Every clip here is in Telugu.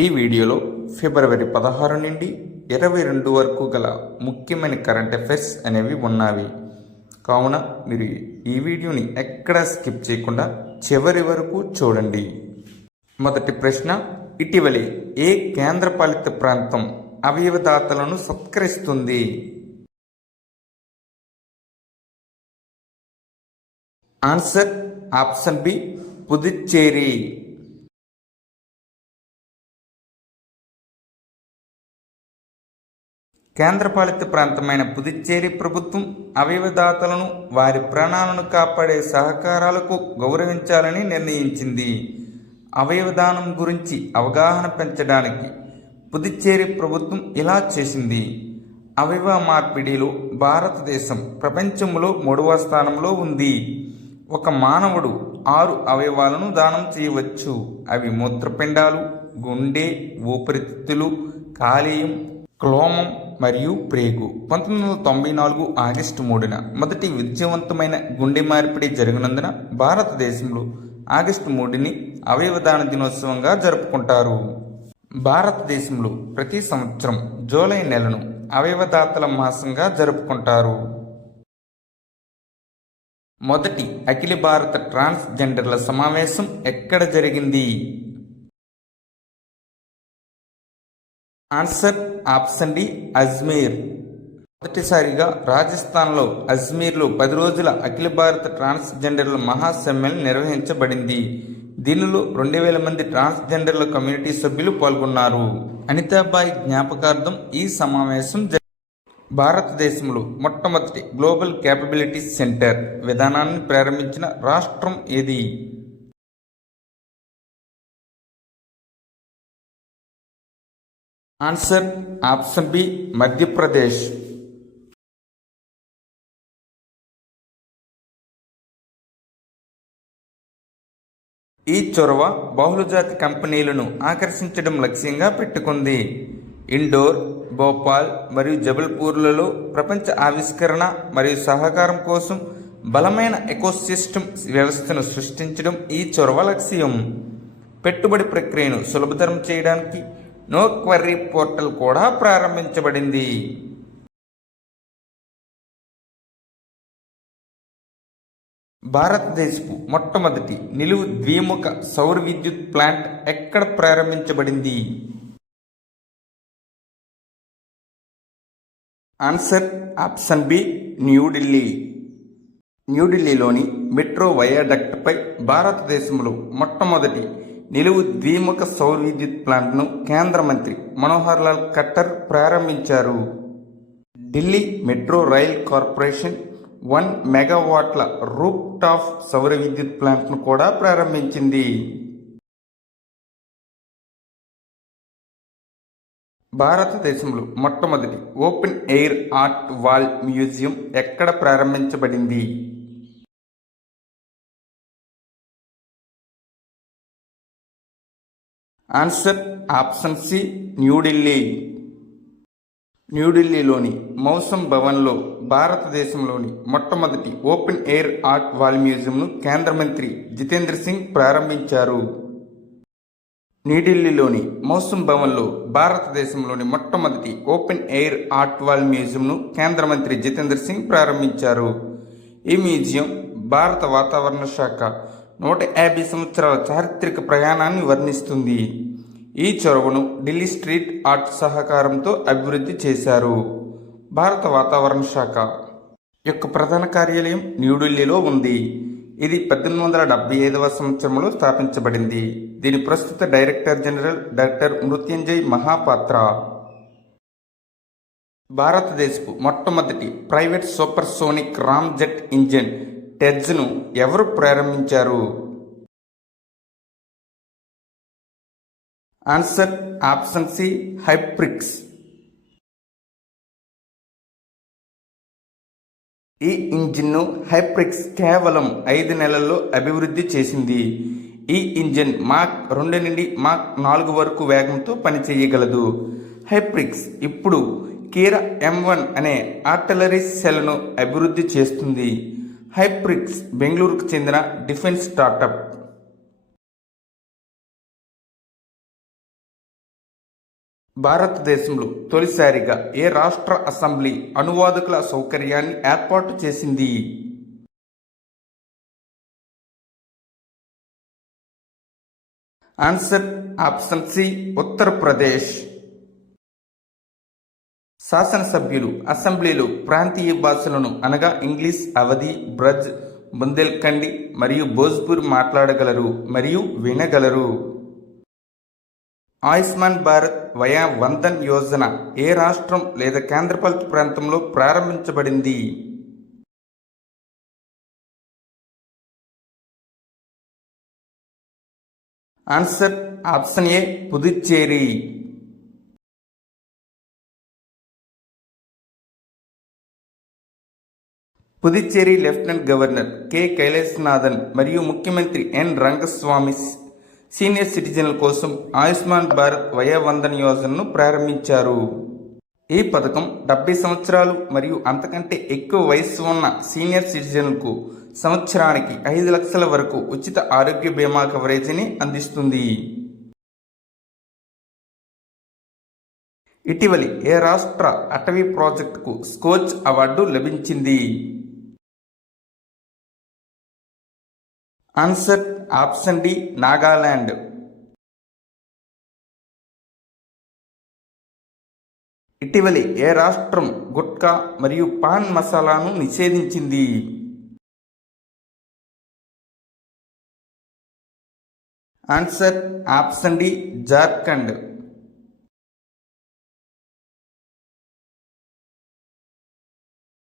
ఈ వీడియోలో ఫిబ్రవరి 16 నుండి 22 వరకు గల ముఖ్యమైన కరెంట్ అఫైర్స్ అనేవి ఉన్నవి. కావున మీరు ఈ వీడియోని ఎక్కడా స్కిప్ చేయకుండా చివరి వరకు చూడండి. మొదటి ప్రశ్న, ఇటీవలే ఏ కేంద్రపాలిత ప్రాంతం అవయవదాతలను సత్కరిస్తుంది? Answer option B, Puducherry. కేంద్రపాలిత ప్రాంతమైన పుదుచ్చేరి ప్రభుత్వం అవయవదాతలను వారి ప్రాణాలను కాపాడే సహకారాలకు గౌరవించాలని నిర్ణయించింది. అవయవదానం గురించి అవగాహన పెంచడానికి పుదుచ్చేరి ప్రభుత్వం ఇలా చేసింది. అవయవ మార్పిడిలో భారతదేశం ప్రపంచంలో 3వ స్థానంలో ఉంది. ఒక మానవుడు 6 అవయవాలను దానం చేయవచ్చు. అవి మూత్రపిండాలు, గుండె, ఊపిరితిత్తులు, కాలేయం, క్లోమం మరియు ప్రేగు. 1994 ఆగస్టు 3న మొదటి విజయవంతమైన గుండె మార్పిడి జరిగినందున భారతదేశంలో ఆగస్టు 3ని అవయవదాన దినోత్సవంగా జరుపుకుంటారు. భారతదేశంలో ప్రతి సంవత్సరం జూలై నెలను అవయవదాతల మాసంగా జరుపుకుంటారు. మొదటి అఖిల భారత ట్రాన్స్జెండర్ల సమావేశం ఎక్కడ జరిగింది? Answer option D, Ajmer. మొదటిసారిగా రాజస్థాన్లో అజ్మీర్లో 10 రోజుల అఖిల భారత ట్రాన్స్జెండర్ల మహాసమ్మేళనం నిర్వహించబడింది. దీనిలో 2000 మంది ట్రాన్స్జెండర్ల కమ్యూనిటీ సభ్యులు పాల్గొన్నారు. అనితాబాయి జ్ఞాపకార్థం ఈ సమావేశం భారతదేశంలో మొట్టమొదటి గ్లోబల్ క్యాపబిలిటీ సెంటర్ విధానాన్ని ప్రారంభించిన రాష్ట్రం ఏది? Answer option B, Madhya Pradesh. ఈ చొరవ బహుళజాతి కంపెనీలను ఆకర్షించడం లక్ష్యంగా పెట్టుకుంది. ఇండోర్, భోపాల్ మరియు జబల్పూర్లలో ప్రపంచ ఆవిష్కరణ మరియు సహకారం కోసం బలమైన ఎకోసిస్టమ్ వ్యవస్థను సృష్టించడం ఈ చొరవ లక్ష్యం. పెట్టుబడి ప్రక్రియను సులభతరం చేయడానికి నో క్వెరీ పోర్టల్ కూడా ప్రారంభించబడింది. భారతదేశపు మొట్టమొదటి నిలువు ద్విముఖ సౌర విద్యుత్ ప్లాంట్ ఎక్కడ ప్రారంభించబడింది? Answer option B, New Delhi. న్యూఢిల్లీలోని మెట్రో వయాడక్ట్పై భారతదేశంలో మొట్టమొదటి నిలువు ద్విముఖ సౌర విద్యుత్ ప్లాంట్ను కేంద్ర మంత్రి మనోహర్ లాల్ ఖట్టర్ ప్రారంభించారు. ఢిల్లీ మెట్రో రైల్ కార్పొరేషన్ 1 మెగావాట్ల రూప్ టాప్ సౌర విద్యుత్ ప్లాంట్ను కూడా ప్రారంభించింది. భారతదేశంలో మొట్టమొదటి open air art wall museum ఎక్కడ ప్రారంభించబడింది? Answer option C, New Delhi. న్యూఢిల్లీలోని మౌసం భవన్లో భారతదేశంలోని మొట్టమొదటి ఓపెన్ ఎయిర్ ఆర్ట్ వాల్ మ్యూజియంను కేంద్ర మంత్రి జితేంద్ర సింగ్ ప్రారంభించారు. న్యూఢిల్లీలోని మౌసం భవన్లో భారతదేశంలోని మొట్టమొదటి ఓపెన్ ఎయిర్ ఆర్ట్ వాల్ మ్యూజియంను కేంద్ర మంత్రి జితేంద్ర సింగ్ ప్రారంభించారు. ఈ మ్యూజియం భారత వాతావరణ శాఖ 150 సంవత్సరాల చారిత్రక ప్రయాణాన్ని వర్ణిస్తుంది. ఈ చొరవను ఢిల్లీ స్ట్రీట్ ఆర్ట్ సహకారంతో అభివృద్ధి చేశారు. భారత వాతావరణ శాఖ యొక్క ప్రధాన కార్యాలయం న్యూఢిల్లీలో ఉంది. ఇది 1875వ సంవత్సరంలో స్థాపించబడింది. దీని ప్రస్తుత director general doctor Mrutyunjay Mohapatra. భారతదేశపు మొట్టమొదటి ప్రైవేట్ సూపర్సోనిక్ రామ్జెట్ ఇంజిన్ టెజ్ను ఎవరు ప్రారంభించారు? Answer option C, Hyprix. ఈ ఇంజిన్ను హైప్రిక్స్ కేవలం 5 నెలల్లో అభివృద్ధి చేసింది. ఈ ఇంజిన్ మాక్ 2 నుండి మాక్ 4 వరకు వేగంతో పనిచేయగలదు. హైప్రిక్స్ ఇప్పుడు కీరా M1 అనే ఆర్టిలరీ సెల్ను అభివృద్ధి చేస్తుంది. హైప్రిక్స్ బెంగళూరుకు చెందిన డిఫెన్స్ స్టార్టప్. భారతదేశంలో తొలిసారిగా ఏ రాష్ట్ర అసెంబ్లీ అనువాదకుల సౌకర్యాన్ని ఏర్పాటు చేసింది? Answer option C Uttar Pradesh. శాసనసభ్యులు అసెంబ్లీలో ప్రాంతీయ భాషలను అనగా ఇంగ్లీష్, అవధి, బ్రజ్, బుందేల్ఖండి మరియు భోజ్పూర్ మాట్లాడగలరు మరియు వినగలరు. ఆయుష్మాన్ భారత్ వయా వందన్ యోజన ఏ రాష్ట్రం లేదా కేంద్రపాలిత ప్రాంతంలో ప్రారంభించబడింది? ఆన్సర్ ఆప్షన్ ఏ Puducherry. Puducherry lieutenant governor K Kailasanathan మరియు ముఖ్యమంత్రి ఎన్ రంగస్వామి సీనియర్ సిటిజన్ల కోసం ఆయుష్మాన్ భారత్ వయా వందన్ యోజనను ప్రారంభించారు. ఈ పథకం 70 సంవత్సరాలు మరియు అంతకంటే ఎక్కువ వయస్సు ఉన్న సీనియర్ సిటిజన్లకు సంవత్సరానికి 5 లక్షల వరకు ఉచిత ఆరోగ్య బీమా కవరేజీని అందిస్తుంది. ఇటీవలి ఏ రాష్ట్ర అటవీ ప్రాజెక్టుకు స్కోచ్ అవార్డు లభించింది? Answer option D Nagaland. ఇటీవలి ఏ రాష్ట్రం గుట్కా మరియు పాన్ మసాలాను నిషేధించింది? Answer option D Jharkhand.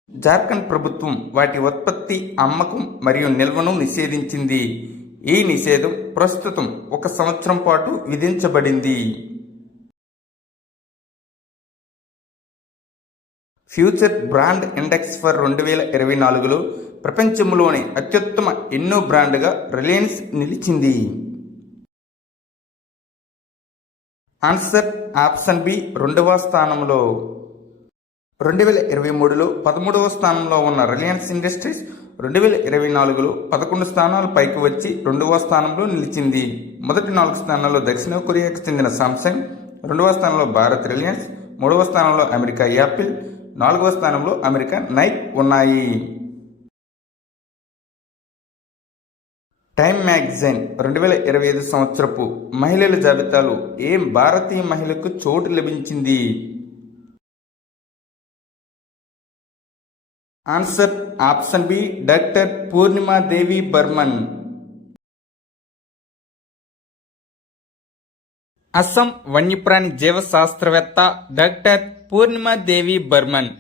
Jharkhand ప్రభుత్వం వాటి ఉత్పత్తి, అమ్మకం మరియు నిల్వను నిషేధించింది. ఈ నిషేధం ప్రస్తుతం 1 సంవత్సరం పాటు విధించబడింది. ఫ్యూచర్ బ్రాండ్ ఇండెక్స్ ఫర్ 2024లో ప్రపంచంలోని అత్యుత్తమ ఎన్నో బ్రాండ్గా రిలయన్స్ నిలిచింది. ఆన్సర్ ఆప్షన్ బి 2వ స్థానంలో. 2023లో 13వ స్థానంలో ఉన్న రిలయన్స్ ఇండస్ట్రీస్ 2024లో 11 స్థానాలు పైకి వచ్చి 2వ స్థానంలో నిలిచింది. మొదటి 4 స్థానాల్లో దక్షిణ కొరియాకు చెందిన సామ్సంగ్, 2వ స్థానంలో భారత్ రిలయన్స్, 3వ స్థానంలో అమెరికా యాపిల్, 4వ స్థానంలో అమెరికా నైక్ ఉన్నాయి. టైమ్ మ్యాగజైన్ 2025 సంవత్సరపు మహిళల జాబితాలో ఏ భారతీయ మహిళకు చోటు లభించింది? Answer option B doctor Purnimadevi Barman. Assam వన్యప్రాణి జీవశాస్త్రవేత్త doctor Purnimadevi Barman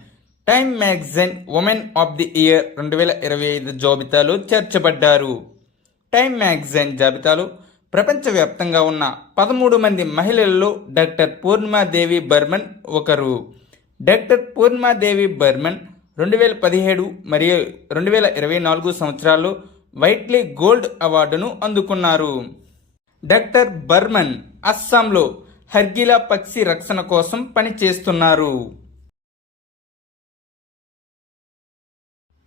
Time magazine women of the year 2025 జాబితాలో చేర్చబడ్డారు. టైమ్ మ్యాగజైన్ జాబితాలో ప్రపంచవ్యాప్తంగా ఉన్న 13 మంది మహిళలలో డాక్టర్ పూర్ణిమాదేవి బర్మన్ ఒకరు. డాక్టర్ పూర్ణిమాదేవి బర్మన్ 2017 మరియు 2024 సంవత్సరాల్లో వైట్లీ గోల్డ్ అవార్డును అందుకున్నారు. డాక్టర్ బర్మన్ అస్సాంలో హర్గిలా పక్షి రక్షణ కోసం పనిచేస్తున్నారు.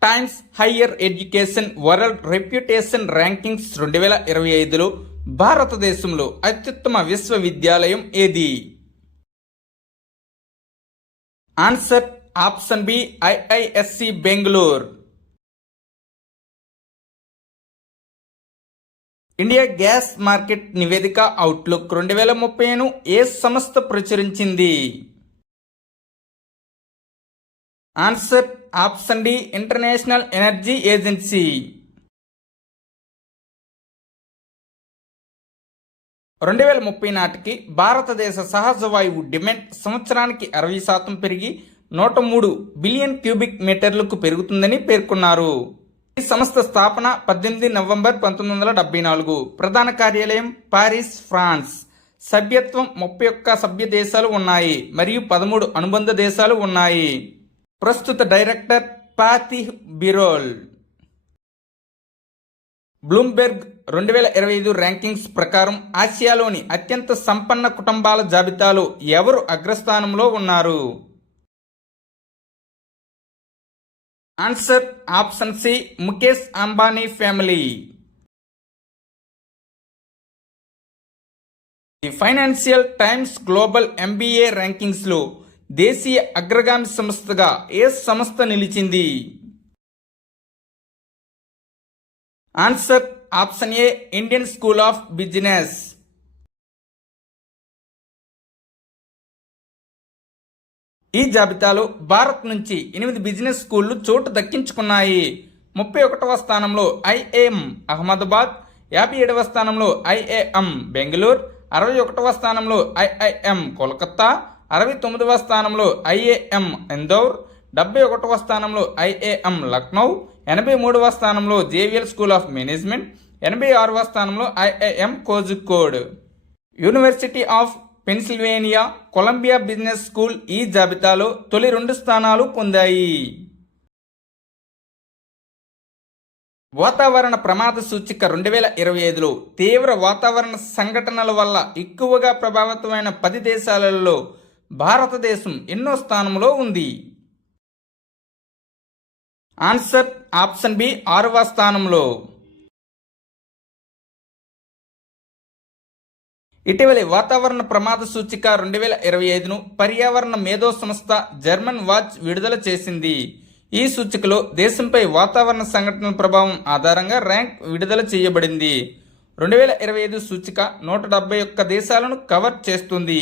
Times higher education world reputation rankings 2025లో భారతదేశంలో అత్యుత్తమ విశ్వవిద్యాలయం ఏది? Answer option B IISc Bengaluru. India gas market నివేదిక అవుట్లుక్ 2030ను ఏ సంస్థ ప్రచురించింది? Answer option D international energy agency. 2030 నాటికి భారతదేశ సహజ వాయువు డిమాండ్ సంవత్సరానికి 60% పెరిగి 103 బిలియన్ క్యూబిక్ మీటర్లకు పెరుగుతుందని పేర్కొన్నారు. ఈ సంస్థ స్థాపన 18 నవంబర్ 1974. ప్రధాన కార్యాలయం పారిస్, ఫ్రాన్స్. సభ్యత్వం 31 సభ్య దేశాలు ఉన్నాయి మరియు 13 అనుబంధ దేశాలు ఉన్నాయి. ప్రస్తుత director Fatih Birol. Bloomberg 2025 rankings ప్రకారం ఆసియాలోని అత్యంత సంపన్న కుటుంబాల జాబితాలో ఎవరు అగ్రస్థానంలో ఉన్నారు? Answer option C Mukesh Ambani family. ఈ ఫైనాన్షియల్ టైమ్స్ గ్లోబల్ ఎంబీఏ ర్యాంకింగ్స్లో దేశీయ అగ్రగామి సంస్థగా ఏ సంస్థ నిలిచింది? Answer option A Indian school of business. ఈ జాబితాలో భారత్ నుంచి 8 బిజినెస్ స్కూళ్లు చోటు దక్కించుకున్నాయి. 31వ స్థానంలో ఐఐఎం అహ్మదాబాద్, 57వ స్థానంలో ఐఐఎం బెంగళూరు, 61వ స్థానంలో ఐఐఎం కోల్కతా, 69వ స్థానంలో ఐఐఎం ఇందోర్, 71వ స్థానంలో ఐఐఎం లక్నో, 83వ స్థానంలో జేవిఎల్ స్కూల్ ఆఫ్ మేనేజ్మెంట్, 86వ స్థానంలో IIM Kozhikode. University of Pennsylvania, Columbia business school ఈ జాబితాలో తొలి 2 స్థానాలు పొందాయి. వాతావరణ ప్రమాద సూచిక 2025లో తీవ్ర వాతావరణ సంఘటనల వల్ల ఎక్కువగా ప్రభావితమైన 10 దేశాలలో భారతదేశం ఎన్నో స్థానంలో ఉంది? ఆన్సర్ ఆప్షన్ బి 6వ స్థానంలో. ఇటీవలి వాతావరణ ప్రమాద సూచిక 2025ను పర్యావరణ మేధో సంస్థ జర్మన్ వాచ్ విడుదల చేసింది. ఈ సూచికలో దేశంపై వాతావరణ సంఘటనల ప్రభావం ఆధారంగా ర్యాంక్ విడుదల చేయబడింది. 2025 సూచిక 171 దేశాలను కవర్ చేస్తుంది.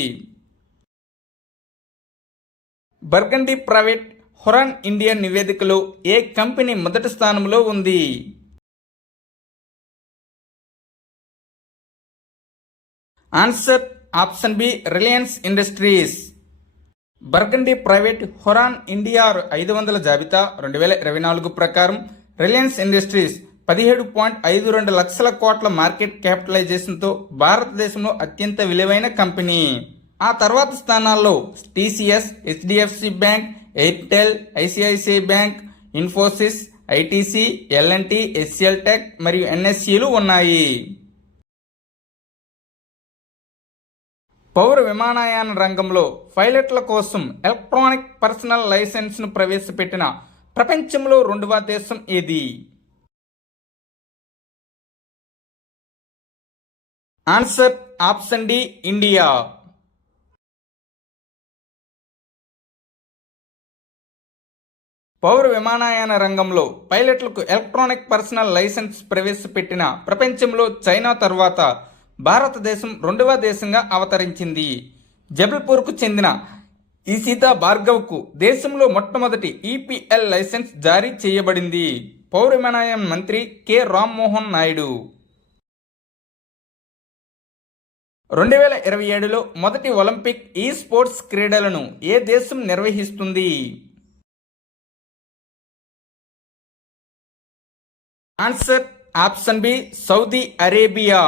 బర్గండీ ప్రైవేట్ హొరాన్ ఇండియా నివేదికలో ఏ కంపెనీ మొదటి స్థానంలో ఉంది? Answer option B Reliance industries. Burgundy private Hurun India 500 జాబితా 2024 ప్రకారం రిలయన్స్ ఇండస్ట్రీస్ 17.52 లక్షల కోట్ల మార్కెట్ క్యాపిటలైజేషన్తో భారతదేశంలో అత్యంత విలువైన కంపెనీ. ఆ తర్వాత స్థానాల్లో TCS, HDFC bank, Airtel, ICICI bank, Infosys, ITC, LNT, HCL tech మరియు ఎన్ఎస్సిలు ఉన్నాయి. పౌర విమానయాన రంగంలో పైలట్ల కోసం ఎలక్ట్రానిక్ పర్సనల్ లైసెన్స్ను ప్రవేశపెట్టిన ప్రపంచంలో 2వ దేశం ఏది? Answer option D India. పౌర విమానయాన రంగంలో పైలట్లకు ఎలక్ట్రానిక్ పర్సనల్ లైసెన్స్ ప్రవేశపెట్టిన ప్రపంచంలో చైనా తర్వాత భారతదేశం 2వ దేశంగా అవతరించింది. జబల్పూర్కు చెందిన ఈసీతా భార్గవ్కు దేశంలో మొట్టమొదటి ఈపీఎల్ లైసెన్స్ జారీ చేయబడింది. పౌర విమానయాన మంత్రి కె రామ్మోహన్ నాయుడు. 2027లో మొదటి ఒలింపిక్ ఈ స్పోర్ట్స్ క్రీడలను ఏ దేశం నిర్వహిస్తుంది? Answer option B Saudi Arabia.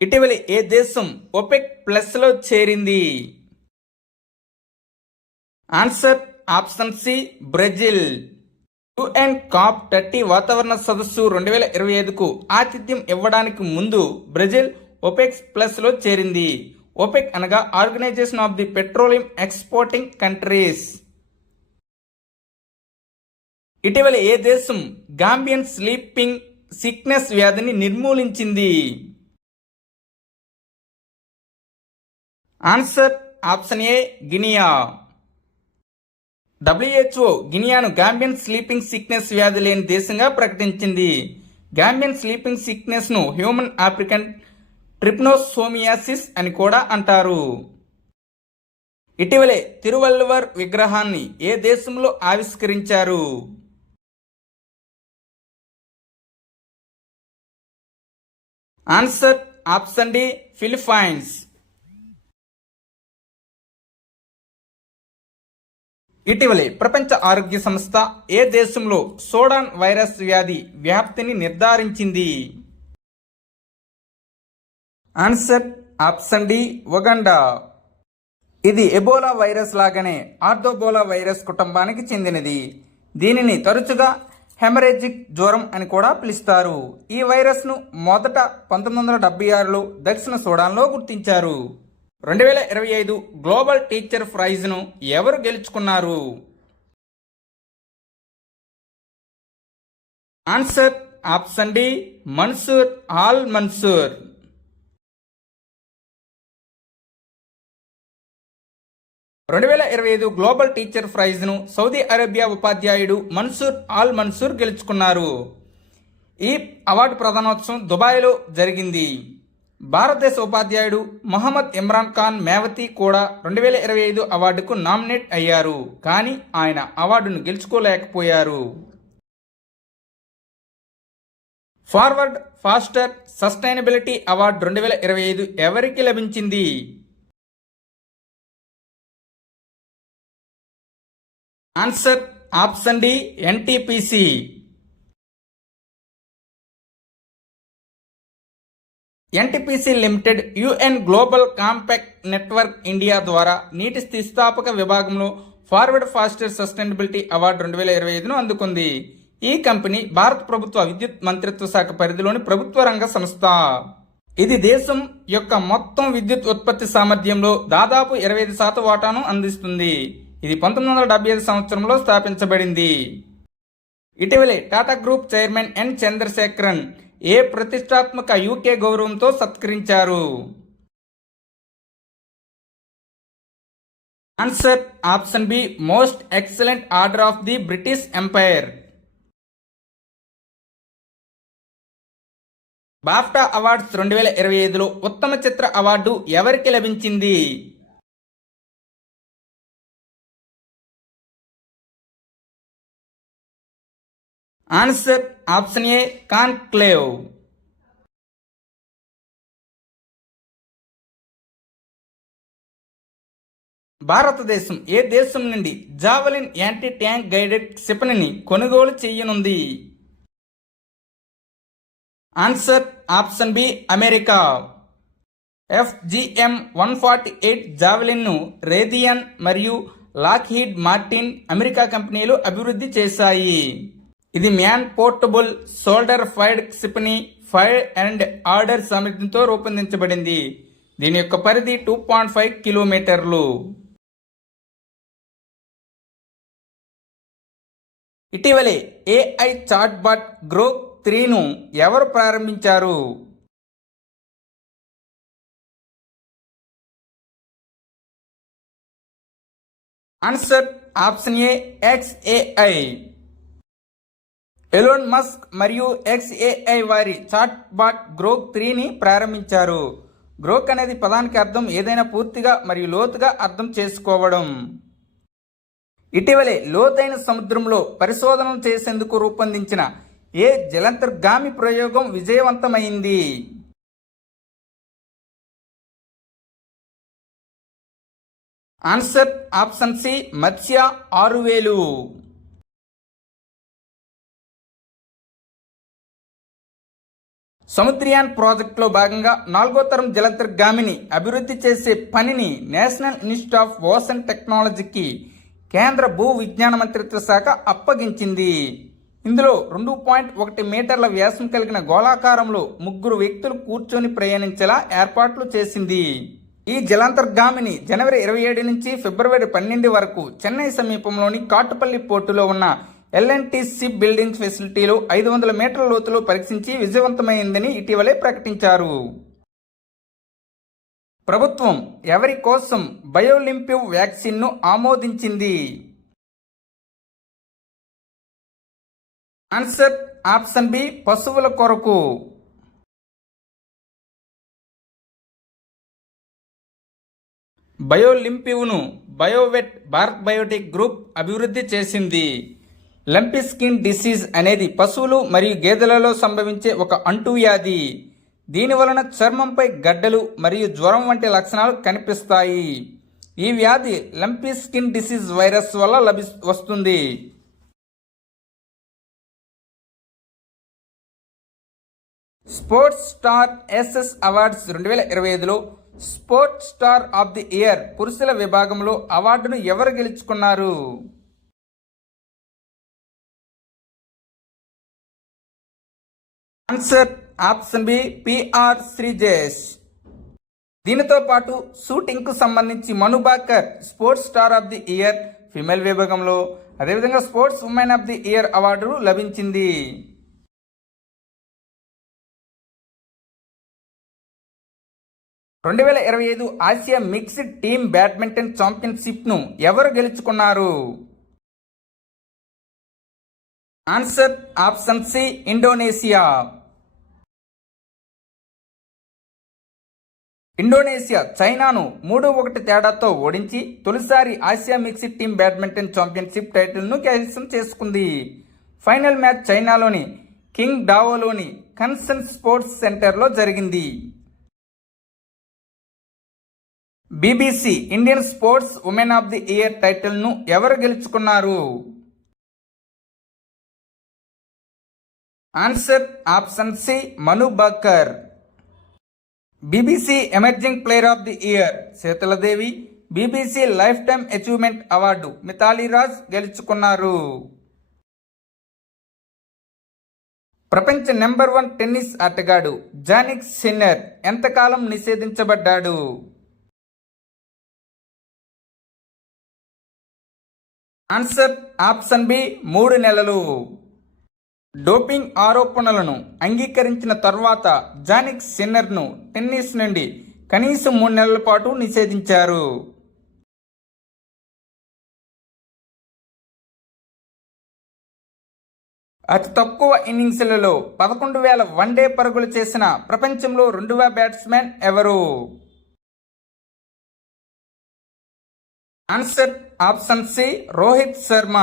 ఇటీవలి ఏ దేశం ఒపెక్ ప్లస్లో చేరింది? Answer option C Brazil. UN COP30 వాతావరణ సదస్సు 2025కు ఆతిథ్యం ఇవ్వడానికి ముందు బ్రెజిల్ ఒపెక్ ప్లస్లో చేరింది. ఒపెక్ అనగా organization of the petroleum exporting countries. ఇటీవల ఏ దేశం గాంబియన్ స్లీపింగ్ సిక్నెస్ వ్యాధిని నిర్మూలించింది? Answer option A Guinea. WHO గినియాను గాంబియన్ స్లీపింగ్ సిక్నెస్ వ్యాధి లేని దేశంగా ప్రకటించింది. గాంబియన్ స్లీపింగ్ సిక్నెస్ను హ్యూమన్ ఆఫ్రికన్ ట్రిప్నోసోమియాసిస్ అని కూడా అంటారు. ఇటీవలే తిరువల్లువర్ విగ్రహాన్ని ఏ దేశంలో ఆవిష్కరించారు? Answer option D Philippines. ఇటీవలే ప్రపంచ ఆరోగ్య సంస్థ ఏ దేశంలో సోడాన్ వైరస్ వ్యాధి వ్యాప్తిని నిర్ధారించింది? Answer option D Uganda. ఇది ఎబోలా వైరస్ లాగానే ఆర్థోబోలా వైరస్ కుటుంబానికి చెందినది. దీనిని తరచుగా హెమరేజిక్ జ్వరం అని కూడా పిలుస్తారు. ఈ వైరస్ను మొదట 1976లో దక్షిణ సూడాన్లో గుర్తించారు. 2025 గ్లోబల్ టీచర్ ప్రైజ్ను ఎవరు గెలుచుకున్నారు? Answer option D Mansour Al Mansour. 2025 global teacher ప్రైజ్ను సౌదీ అరేబియా ఉపాధ్యాయుడు మన్సూర్ ఆల్ మన్సూర్ గెలుచుకున్నారు. ఈ అవార్డు ప్రదానోత్సవం దుబాయ్లో జరిగింది. భారతదేశ ఉపాధ్యాయుడు మొహమ్మద్ ఇమ్రాన్ ఖాన్ మేవతి కూడా 2025 అవార్డుకు నామినేట్ అయ్యారు. కానీ ఆయన అవార్డును గెలుచుకోలేకపోయారు. ఫార్వర్డ్ ఫాస్టర్ సస్టైనబిలిటీ అవార్డు 2025 ఎవరికి లభించింది? Answer option D NTPC. NTPC limited UN global compact network India ద్వారా నీటి స్థితిస్థాపక విభాగంలో ఫార్వర్డ్ ఫాస్టర్ సస్టైనబిలిటీ అవార్డు 2025ను అందుకుంది. ఈ కంపెనీ భారత ప్రభుత్వ విద్యుత్ మంత్రిత్వ శాఖ పరిధిలోని ప్రభుత్వ రంగ సంస్థ. ఇది దేశం యొక్క మొత్తం విద్యుత్ ఉత్పత్తి సామర్థ్యంలో దాదాపు 25% వాటాను అందిస్తుంది. ఇది 1975 సంవత్సరంలో స్థాపించబడింది. ఇటీవలే Tata group chairman N Chandrasekaran ఏ ప్రతిష్టాత్మక యూకే గౌరవంతో సత్కరించారు? Answer option B most excellent order of the British empire. BAFTA awards 2025లో ఉత్తమ చిత్ర అవార్డు ఎవరికి లభించింది? Answer option A conclave. భారతదేశం ఏ దేశం నుండి జావెలిన్ యాంటీ ట్యాంక్ గైడెడ్ క్షిపణిని కొనుగోలు చేయనుంది? Answer option B America. FGM-148 జావెలిన్ను రేథియన్ మరియు లాక్హీడ్ మార్టిన్ అమెరికా కంపెనీలు అభివృద్ధి చేశాయి. ఇది మ్యాన్ పోర్టబుల్ షోల్డర్ ఫైర్డ్ క్షిపణి ఫైర్ అండ్ ఆర్డర్ సామర్థ్యంతో రూపొందించబడింది. దీని యొక్క పరిధి 2.5 కిలోమీటర్లు. ఇటీవలే AI చాట్బాట్ గ్రోక్ 3ను ఎవరు ప్రారంభించారు? ఆన్సర్ ఆప్షన్ ఏ XAI. ఎలోన్ మస్క్ మరియు XAI వారి చాట్బాట్ గ్రోక్ 3ని ప్రారంభించారు. గ్రోక్ అనేది పదానికి అర్థం ఏదైనా పూర్తిగా మరియు లోతుగా అర్థం చేసుకోవడం. ఇటీవలే లోతైన సముద్రంలో పరిశోధనలు చేసేందుకు రూపొందించిన ఏ జలాంతర్గామి ప్రయోగం విజయవంతమైంది? ఆన్సర్ ఆప్షన్ సి మత్స్య 6000. సముద్రయాన్ ప్రాజెక్టులో భాగంగా 4వ తరం జలాంతర్గామిని అభివృద్ధి చేసే పనిని నేషనల్ ఇన్స్టిట్యూట్ ఆఫ్ ఓషన్ టెక్నాలజీకి కేంద్ర భూ విజ్ఞాన మంత్రిత్వ శాఖ అప్పగించింది. ఇందులో 2.1 మీటర్ల వ్యాసం కలిగిన గోళాకారంలో 3 వ్యక్తులు కూర్చొని ప్రయాణించేలా ఏర్పాట్లు చేసింది. ఈ జలాంతర్గామిని జనవరి 27 నుంచి ఫిబ్రవరి 12 వరకు చెన్నై సమీపంలోని కాటుపల్లి పోర్టులో ఉన్న L&T షిప్ బిల్డింగ్ ఫెసిలిటీలో 500 మీటర్ల లోతులో పరీక్షించి విజయవంతమైందని ఇటీవలే ప్రకటించారు. ప్రభుత్వం ఎవరి కోసం బయోలింపివ్ వ్యాక్సిన్ను ఆమోదించింది? ఆన్సర్ ఆప్షన్ బి పశువుల కొరకు. బయోలింపివ్ను బయోవెట్ భారత్ బయోటెక్ గ్రూప్ అభివృద్ధి చేసింది. లంపీ స్కిన్ డిసీజ్ అనేది పశువులు మరియు గేదెలలో సంభవించే ఒక అంటువ్యాధి. దీని వలన చర్మంపై గడ్డలు మరియు జ్వరం వంటి లక్షణాలు కనిపిస్తాయి. ఈ వ్యాధి లంపీ స్కిన్ డిసీజ్ వైరస్ వల్ల వస్తుంది. స్పోర్ట్స్ స్టార్ ఎస్ఎస్ అవార్డ్స్ 2025లో sports star of the year పురుషుల విభాగంలో అవార్డును ఎవరు గెలుచుకున్నారు? Answer option B PR Sreejesh. దీనితో పాటు షూటింగ్ కు సంబంధించి Manu Bhaker sports star of the year female విభాగంలో, అదేవిధంగా sports women of the year award లభించింది. 2025 ఆసియా మిక్స్డ్ టీమ్ బ్యాడ్మింటన్ ఛాంపియన్షిప్ను ఎవరు గెలుచుకున్నారు? Answer option C Indonesia. Indonesia చైనాను 3-1 తేడాతో ఓడించి తొలిసారి Asia mixed team badminton championship టైటిల్ను కైవసం చేసుకుంది. ఫైనల్ మ్యాచ్ చైనాలోని కింగ్ డావోలోని కన్సన్ స్పోర్ట్స్ సెంటర్లో జరిగింది. BBC Indian sports women of the year టైటిల్ను ఎవరు గెలుచుకున్నారు? Answer option C Manu Bhaker. BBC emerging player of the year Sheetaldevi, BBC lifetime achievement award Mithali Raj గెలుచుకున్నారు. ప్రపంచ నెంబర్ 1 టెన్నిస్ ఆటగాడు జానిక్ సిన్నర్ ఎంతకాలం నిషేధించబడ్డాడు? ఆన్సర్ ఆప్షన్ బి 3 నెలలు. డోపింగ్ ఆరోపణలను అంగీకరించిన తర్వాత జానిక్ సిన్నర్ను టెన్నిస్ నుండి కనీసం 3 నెలల పాటు నిషేధించారు. అతి తక్కువ ఇన్నింగ్స్లలో 11,000 వన్డే పరుగులు చేసిన ప్రపంచంలో 2వ బ్యాట్స్మెన్ ఎవరు? Answer option C Rohit Sharma.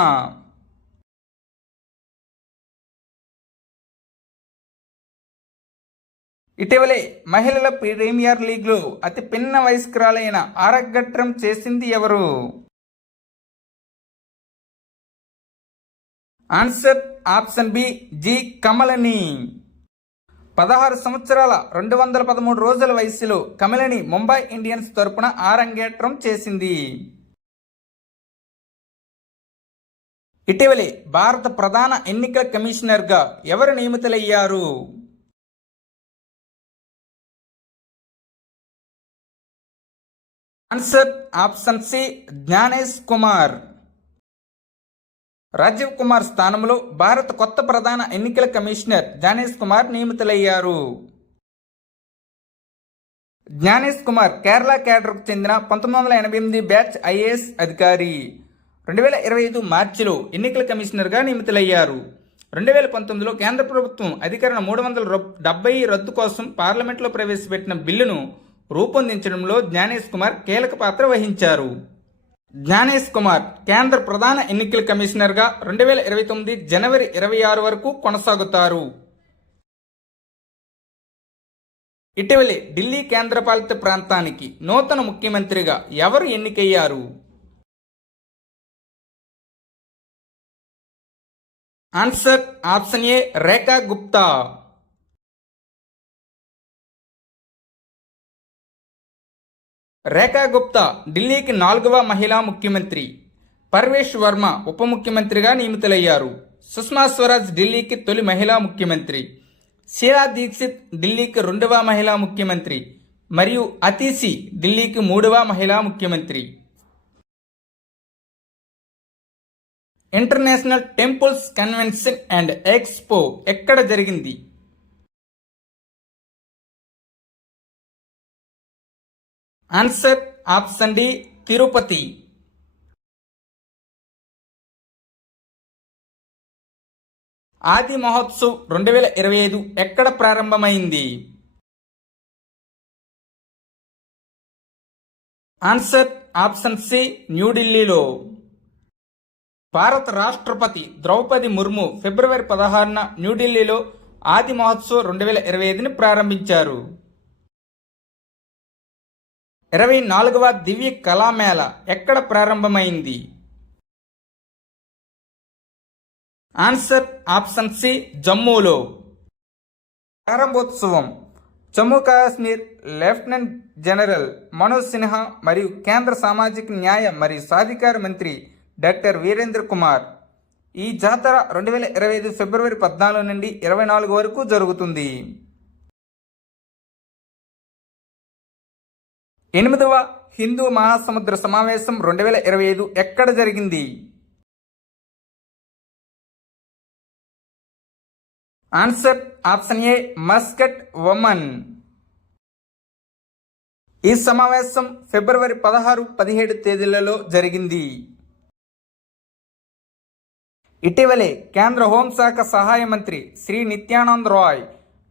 ఇటీవలే మహిళల ప్రీమియర్ లీగ్లో అతి పిన్న వయస్కురాలైన ఆరగట్రం చేసింది ఎవరు? Answer option B G Kamalini. 16 సంవత్సరాల 213 రోజుల వయసులో కమలని ముంబై ఇండియన్స్ తరపున ఆరంగేట్రం చేసింది. ఇటీవలే భారత ప్రధాన ఎన్నికల కమిషనర్గా ఎవరు నియమితులయ్యారు? Answer option C Gyanesh Kumar. Rajiv Kumar స్థానంలో భారత కొత్త ప్రధాన ఎన్నికల కమిషనర్ జ్ఞానేష్ కుమార్ నియమితులయ్యారు. జ్ఞానేష్ కుమార్ కేరళ కేడర్కు చెందిన 1988 బ్యాచ్ ఐఏఎస్ అధికారి. 2025 మార్చిలో ఎన్నికల కమిషనర్గా నియమితులయ్యారు. 2019లో కేంద్ర ప్రభుత్వం అధికరణ 370 రద్దు కోసం పార్లమెంట్లో ప్రవేశపెట్టిన బిల్లును రూపొందించడంలో జ్ఞానేష్ కుమార్ కీలక పాత్ర వహించారు. జ్ఞానేష్ కుమార్ కేంద్ర ప్రధాన ఎన్నికల కమిషనర్గా 2029 జనవరి 26 వరకు కొనసాగుతారు. ఇటీవలే ఢిల్లీ కేంద్రపాలిత ప్రాంతానికి నూతన ముఖ్యమంత్రిగా ఎవరు ఎన్నికయ్యారు? ఆన్సర్ ఆప్షన్ ఏ రేఖా గుప్తా. రేఖా గుప్తా ఢిల్లీకి 4వ మహిళా ముఖ్యమంత్రి. పర్వేష్ వర్మ ఉప ముఖ్యమంత్రిగా నియమితులయ్యారు. సుష్మా స్వరాజ్ ఢిల్లీకి తొలి మహిళా ముఖ్యమంత్రి. షీలా దీక్షిత్ ఢిల్లీకి 2వ మహిళా ముఖ్యమంత్రి మరియు అతిషి ఢిల్లీకి 3వ మహిళా ముఖ్యమంత్రి. International temples convention and expo ఎక్కడ జరిగింది? Answer option D Tirupati. Aadi Mahotsav 2025 ఎక్కడ ప్రారంభమైంది? ఆన్సర్ ఆప్షన్ సి న్యూఢిల్లీలో. భారత రాష్ట్రపతి ద్రౌపది ముర్ము ఫిబ్రవరి 16న న్యూఢిల్లీలో ఆది మహోత్సవ్ 2025ని ప్రారంభించారు. 24వ దివ్య కళామేళ ఎక్కడ ప్రారంభమైంది? ఆన్సర్ ఆప్షన్ సి జమ్మూలో. ప్రారంభోత్సవం జమ్మూ కాశ్మీర్ లెఫ్టినెంట్ జనరల్ మనోజ్ సిన్హా మరియు కేంద్ర సామాజిక న్యాయ మరియు సాధికార మంత్రి డాక్టర్ వీరేంద్ర కుమార్. ఈ జాతర 2025 ఫిబ్రవరి 14 నుండి 24 వరకు జరుగుతుంది. 8వ హిందూ మహాసముద్ర సమావేశం 2025 ఎక్కడ జరిగింది? ఆన్సర్ ఆప్షన్ ఏ మస్కట్ ఒమన్. ఈ సమావేశం ఫిబ్రవరి 16, 17 తేదీలలో జరిగింది. ఇటీవలే కేంద్ర హోంశాఖ సహాయ మంత్రి శ్రీ నిత్యానంద్ రాయ్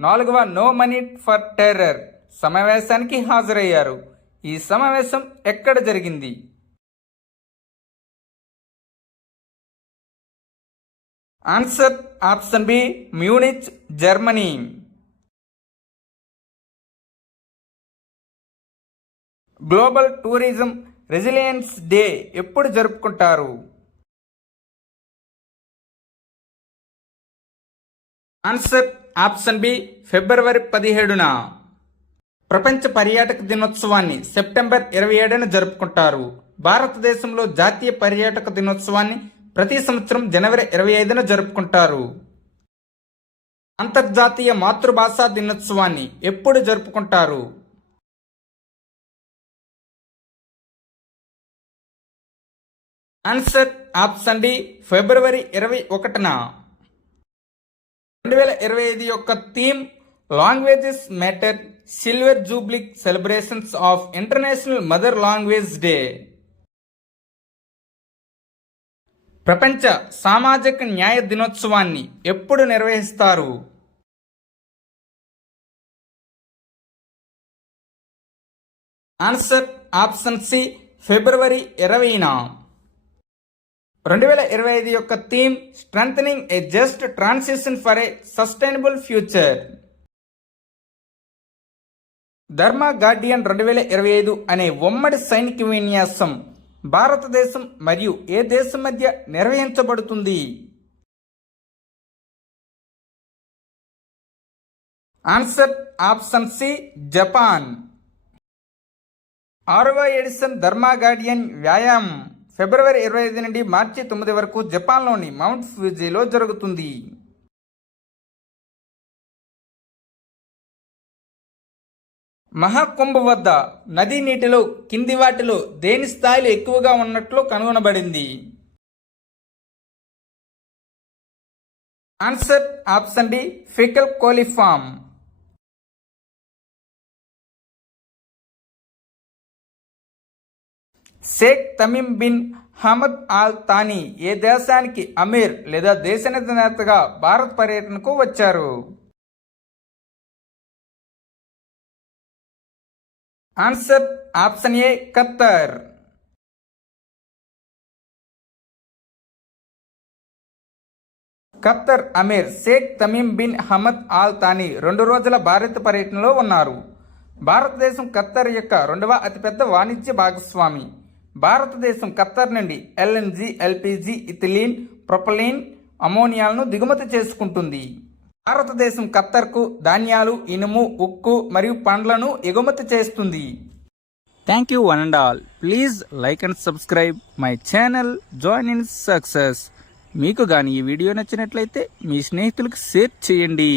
4వ నో మనీ ఫర్ టెర్రర్ సమావేశానికి హాజరయ్యారు. ఈ సమావేశం ఎక్కడ జరిగింది? Answer option B, Munich, Germany. Global tourism resilience day ఎప్పుడు జరుపుకుంటారు? ఆన్సర్ ఆప్షన్ బి, ఫిబ్రవరి 17న. ప్రపంచ పర్యాటక దినోత్సవాన్ని సెప్టెంబర్ 27న జరుపుకుంటారు. భారతదేశంలో జాతీయ పర్యాటక దినోత్సవాన్ని ప్రతి సంవత్సరం జనవరి 25న జరుపుకుంటారు. అంతర్జాతీయ మాతృభాషా దినోత్సవాన్ని ఎప్పుడు జరుపుకుంటారు? ఆన్సర్ ఆప్షన్ డి, ఫిబ్రవరి 21న. 2025 యొక్క theme languages matter silver Jubilee celebrations of international mother language day. ప్రపంచ సామాజిక న్యాయ దినోత్సవాన్ని ఎప్పుడు నిర్వహిస్తారు? ఆన్సర్ ఆప్షన్ సి, ఫిబ్రవరి 20న. 2025 యొక్క theme strengthening A just transition for a sustainable future. ధర్మ గార్డియన్ 2025 అనే ఉమ్మడి సైనిక విన్యాసం భారతదేశం మరియు ఏ దేశం మధ్య నిర్వహించబడుతుంది? Answer option C, Japan. 6వ ఎడిషన్ ధర్మ గార్డియన్ వ్యాయామం ఫిబ్రవరి 25 నుండి మార్చి 9 వరకు జపాన్లోని మౌంట్ ఫ్యూజీలో జరుగుతుంది. మహాకుంభ వద్ద నదీ నీటిలో కింది వాటిలో దేని స్థాయిలు ఎక్కువగా ఉన్నట్లు కనుగొనబడింది? Answer option D, fecal coliform. Sheikh Tamim bin Hamad Al Thani ఏ దేశానికి అమీర్ లేదా దేశాధినేతగా భారత్ పర్యటనకు వచ్చారు? Answer option A, Qatar. Qatar అమీర్ Sheikh Tamim bin Hamad Al Thani 2 రోజుల భారత పర్యటనలో ఉన్నారు. భారతదేశం ఖత్తర్ యొక్క 2వ అతిపెద్ద వాణిజ్య భాగస్వామి. భారతదేశం ఖత్తర్ నుండి ఎల్ఎన్జి, ఎల్పిజి, ఇథిలీన్, ప్రొపలీన్, అమోనియాలను దిగుమతి చేసుకుంటుంది. భారతదేశం ఖత్తర్కు ధాన్యాలు, ఇనుము, ఉక్కు మరియు పండ్లను ఎగుమతి చేస్తుంది. Thank you one and all. Please like and subscribe my channel join in success. మీకు కానీ ఈ వీడియో నచ్చినట్లయితే మీ స్నేహితులకు షేర్ చేయండి.